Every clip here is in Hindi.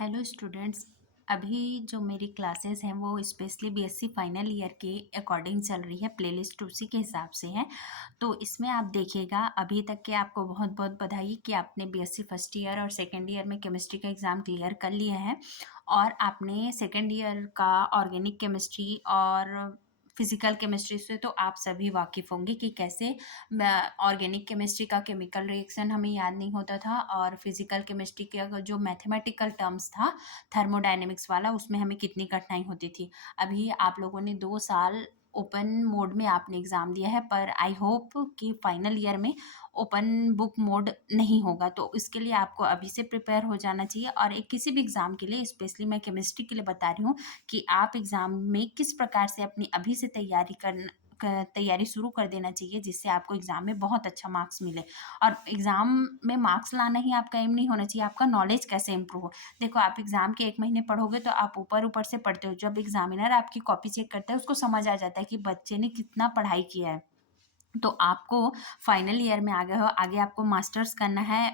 Hello students. अभी जो मेरी क्लासेस हैं वो स्पेशली बीएससी फाइनल ईयर के अकॉर्डिंग चल रही है, प्लेलिस्ट उसी के हिसाब से है। तो इसमें आप देखिएगा, अभी तक के आपको बहुत बहुत बधाई कि आपने बीएससी फर्स्ट ईयर और सेकेंड ईयर में केमिस्ट्री का एग्ज़ाम क्लियर कर लिया है। और आपने सेकेंड ईयर का ऑर्गेनिक केमिस्ट्री और फिजिकल केमिस्ट्री से तो आप सभी वाकिफ़ होंगे कि कैसे ऑर्गेनिक केमिस्ट्री का केमिकल रिएक्शन हमें याद नहीं होता था, और फिजिकल केमिस्ट्री का जो मैथमेटिकल टर्म्स था थर्मोडायनेमिक्स वाला, उसमें हमें कितनी कठिनाई होती थी। अभी आप लोगों ने 2 साल ओपन मोड में आपने एग्ज़ाम दिया है, पर आई होप कि फाइनल ईयर में ओपन बुक मोड नहीं होगा, तो इसके लिए आपको अभी से प्रिपेयर हो जाना चाहिए। और एक किसी भी एग्ज़ाम के लिए, स्पेशली मैं केमिस्ट्री के लिए बता रही हूँ कि आप एग्ज़ाम में किस प्रकार से अपनी अभी से तैयारी शुरू कर देना चाहिए, जिससे आपको एग्ज़ाम में बहुत अच्छा मार्क्स मिले। और एग्ज़ाम में मार्क्स लाना ही आपका एम नहीं होना चाहिए, आपका नॉलेज कैसे इम्प्रूव हो। देखो, आप एग्ज़ाम के 1 महीने पढ़ोगे तो आप ऊपर-ऊपर से पढ़ते हो, जब एग्ज़ामिनर आपकी कॉपी चेक करता है उसको समझ आ जाता है कि बच्चे ने कितना पढ़ाई किया है। तो आपको फाइनल ईयर में आ गए हो, आगे आपको मास्टर्स करना है।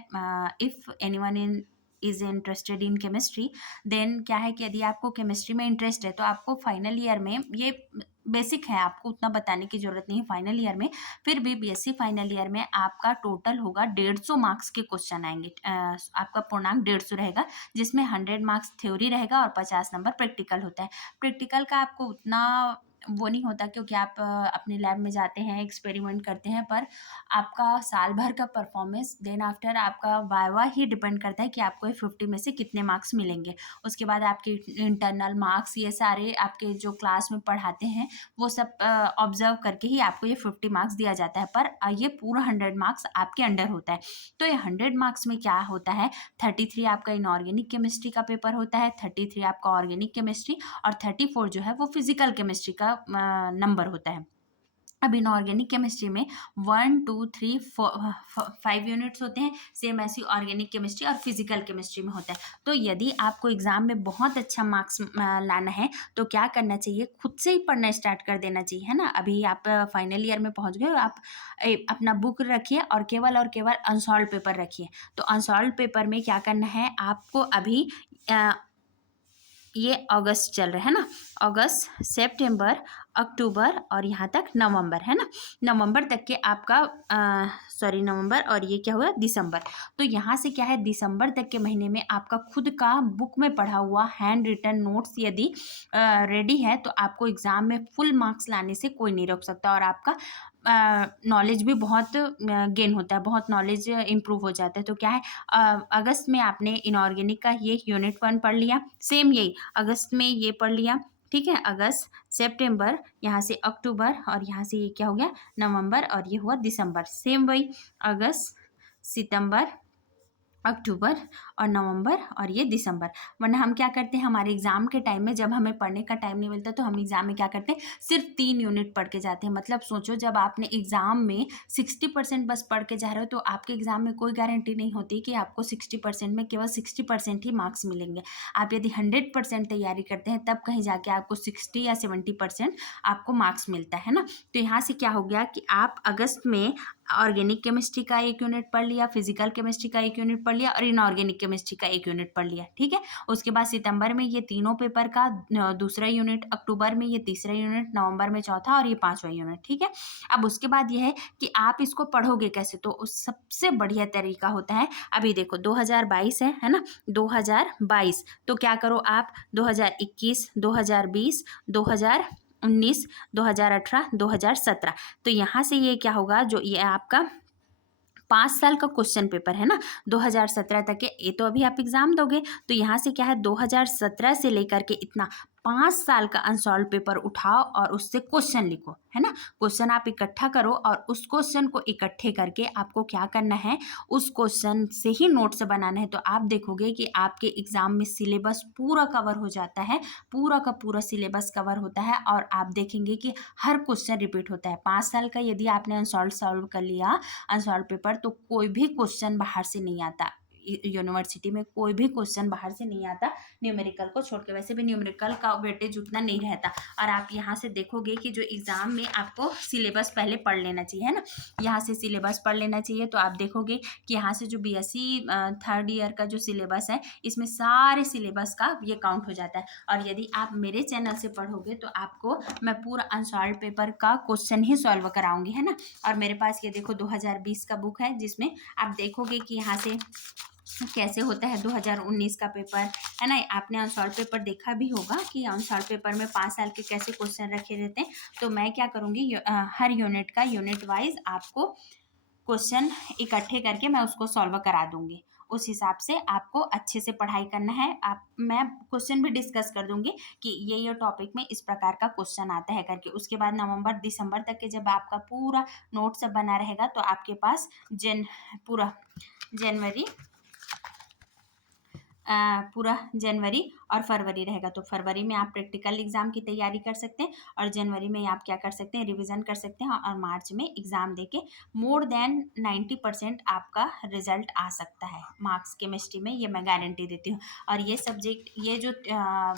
If anyone is interested in chemistry, then क्या है कि यदि आपको केमिस्ट्री में इंटरेस्ट है तो आपको फाइनल ईयर में ये बेसिक है, आपको उतना बताने की ज़रूरत नहीं है फाइनल ईयर में। फिर भी बीएससी फाइनल ईयर में आपका टोटल होगा 150 मार्क्स के क्वेश्चन आएंगे। आपका पूर्णांक 150 रहेगा, जिसमें 100 मार्क्स थ्योरी रहेगा और 50 नंबर प्रैक्टिकल होता है। प्रैक्टिकल का आपको उतना वो नहीं होता, क्योंकि आप अपने लैब में जाते हैं, एक्सपेरिमेंट करते हैं, पर आपका साल भर का परफॉर्मेंस देन आफ्टर आपका वाइवा ही डिपेंड करता है कि आपको ये 50 में से कितने मार्क्स मिलेंगे। उसके बाद आपके इंटरनल मार्क्स, ये सारे आपके जो क्लास में पढ़ाते हैं वो सब ऑब्जर्व करके ही आपको ये 50 मार्क्स दिया जाता है, पर ये पूरा 100 मार्क्स आपके अंडर होता है। तो ये 100 मार्क्स में क्या होता है, 33 आपका इनऑर्गेनिक केमिस्ट्री का पेपर होता है, 33 आपका ऑर्गेनिक केमिस्ट्री, और 34 जो है वो फिजिकल केमिस्ट्री का नंबर होता है। अब इनऑर्गेनिक केमिस्ट्री में 1 2 3 5 यूनिट्स होते हैं, सेम ऐसी ऑर्गेनिक केमिस्ट्री और फिजिकल केमिस्ट्री में होता है। तो यदि आपको एग्जाम में बहुत अच्छा मार्क्स लाना है तो क्या करना चाहिए, खुद से ही पढ़ना स्टार्ट कर देना चाहिए, है ना। अभी आप फाइनल ईयर में पहुंच गए हो, आप अपना बुक रखिए और केवल अनसॉल्व पेपर रखिए। तो अनसॉल्व पेपर में क्या करना है आपको, अभी ये अगस्त चल रहा है ना, अगस्त, सितंबर, अक्टूबर और यहाँ तक नवंबर, है ना। नवंबर तक के आपका नवंबर, और ये क्या हुआ, दिसंबर। तो यहाँ से क्या है, दिसंबर तक के महीने में आपका खुद का बुक में पढ़ा हुआ हैंड रिटन नोट्स यदि रेडी है तो आपको एग्ज़ाम में फुल मार्क्स लाने से कोई नहीं रोक सकता, और आपका नॉलेज भी बहुत गेन होता है, बहुत नॉलेज इम्प्रूव हो जाता है। तो क्या है, अगस्त में आपने इनऑर्गेनिक का ये यूनिट 1 पढ़ लिया, सेम यही अगस्त में ये पढ़ लिया, ठीक है। अगस्त, सितंबर, यहाँ से अक्टूबर, और यहाँ से ये क्या हो गया, नवंबर, और ये हुआ दिसंबर। सेम वही अगस्त, सितंबर, अक्टूबर और नवंबर, और ये दिसंबर। वरना हम क्या करते हैं, हमारे एग्जाम के टाइम में जब हमें पढ़ने का टाइम नहीं मिलता तो हम एग्जाम में क्या करते हैं, सिर्फ 3 यूनिट पढ़ के जाते हैं। मतलब सोचो, जब आपने एग्जाम में 60% बस पढ़ के जा रहे हो तो आपके एग्जाम में कोई गारंटी नहीं होती कि आपको 60% में केवल 60% ही मार्क्स मिलेंगे। आप यदि 100% तैयारी करते हैं तब कहीं जाके आपको 60 या 70% आपको मार्क्स मिलता है ना। तो यहाँ से क्या हो गया कि आप अगस्त में ऑर्गेनिक केमिस्ट्री का 1 यूनिट पढ़ लिया, फिजिकल केमिस्ट्री का 1 यूनिट पढ़ लिया, और इनऑर्गेनिक केमिस्ट्री का 1 यूनिट पढ़ लिया, ठीक है। उसके बाद सितंबर में ये तीनों पेपर का दूसरा यूनिट, अक्टूबर में ये तीसरा यूनिट, नवंबर में चौथा और ये 5वां यूनिट, ठीक है। अब उसके बाद ये है कि आप इसको पढ़ोगे कैसे, तो उस सबसे बढ़िया तरीका होता है, अभी देखो 2022 है ना, 2022, तो क्या करो आप, 2021, 2020, 2019, 2018, 2017, तो यहाँ से ये क्या होगा, जो ये आपका 5 साल का क्वेश्चन पेपर है ना, 2017 तक के, ये तो अभी आप एग्जाम दोगे, तो यहाँ से क्या है, 2017 से लेकर के इतना 5 साल का अनसॉल्व पेपर उठाओ और उससे क्वेश्चन लिखो, है ना। क्वेश्चन आप इकट्ठा करो, और उस क्वेश्चन को इकट्ठे करके आपको क्या करना है, उस क्वेश्चन से ही नोट्स बनाना है। तो आप देखोगे कि आपके एग्जाम में सिलेबस पूरा कवर हो जाता है, पूरा का पूरा सिलेबस कवर होता है, और आप देखेंगे कि हर क्वेश्चन रिपीट होता है। 5 साल का यदि आपने अनसॉल्व सॉल्व कर लिया, अनसॉल्व पेपर, तो कोई भी क्वेश्चन बाहर से नहीं आता। यूनिवर्सिटी में कोई भी क्वेश्चन बाहर से नहीं आता न्यूमेरिकल को छोड़ के। वैसे भी न्यूमेरिकल का वेटेज उतना नहीं रहता। और आप यहाँ से देखोगे कि जो एग्ज़ाम में आपको सिलेबस पहले पढ़ लेना चाहिए, है ना। यहाँ से सिलेबस पढ़ लेना चाहिए, तो आप देखोगे कि यहाँ से जो बीएससी थर्ड ईयर का जो सिलेबस है, इसमें सारे सिलेबस का ये काउंट हो जाता है। और यदि आप मेरे चैनल से पढ़ोगे तो आपको मैं पूरा अनसॉल्व पेपर का क्वेश्चन ही सॉल्व कराऊंगी, है ना। और मेरे पास ये देखो 2020 का बुक है, जिसमें आप देखोगे कि यहाँ से कैसे होता है 2019 का पेपर, है ना। आपने अनसॉल्व पेपर देखा भी होगा कि अनसॉल्व पेपर में 5 साल के कैसे क्वेश्चन रखे रहते हैं। तो मैं क्या करूँगी, हर यूनिट का यूनिट वाइज आपको क्वेश्चन इकट्ठे करके मैं उसको सॉल्व करा दूंगी। उस हिसाब से आपको अच्छे से पढ़ाई करना है। मैं क्वेश्चन भी डिस्कस कर दूंगी कि ये टॉपिक में इस प्रकार का क्वेश्चन आता है करके। उसके बाद नवंबर दिसंबर तक के जब आपका पूरा नोट सब बना रहेगा, तो आपके पास पूरा जनवरी पूरा जनवरी और फरवरी रहेगा। तो फरवरी में आप प्रैक्टिकल एग्जाम की तैयारी कर सकते हैं, और जनवरी में आप क्या कर सकते हैं, रिवीजन कर सकते हैं, और मार्च में एग्जाम देके मोर देन 90% आपका रिजल्ट आ सकता है मार्क्स केमिस्ट्री में, ये मैं गारंटी देती हूँ। और ये सब्जेक्ट, ये जो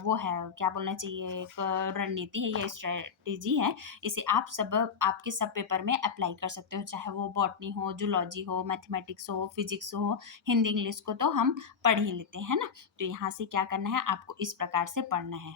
वो है, क्या बोलना चाहिए, एक रणनीति है, ये स्ट्रेटेजी है, इसे आप आपके सब पेपर में अप्लाई कर सकते हो, चाहे वो बॉटनी हो, जूलॉजी हो, मैथमेटिक्स हो, फिजिक्स हो, हिंदी इंग्लिश को तो हम पढ़ ही लेते हैं ना। तो यहाँ से क्या करना है, आपको इस प्रकार से पढ़ना है।